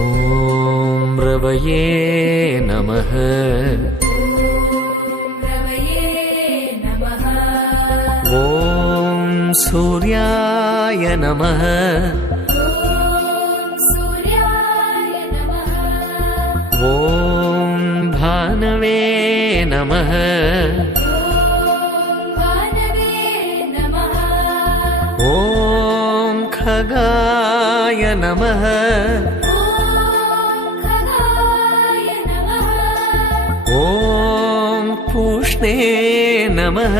ॐ रवये नमः। ॐ सूर्याय नमः। ॐ भानवे नमः। ॐ खगाय नमः। ॐ पूष्णे नमः।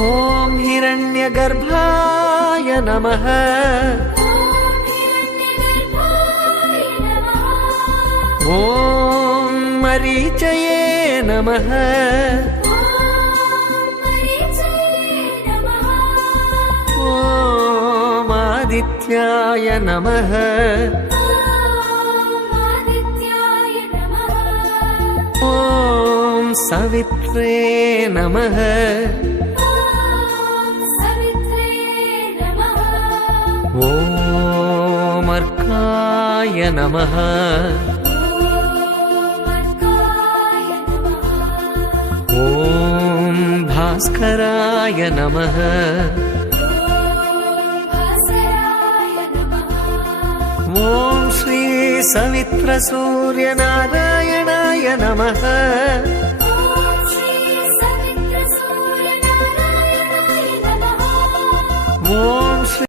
ॐ हिरण्यगर्भाय नमः। ॐ मरीचये नमः। ॐ आदित्याय नमः। ॐ सवित्रे नमः। ॐ अर्काय नमः। ॐ भास्कराय नमः। ॐ श्री सवित्रसूर्यनारायणाय नमः। ॐ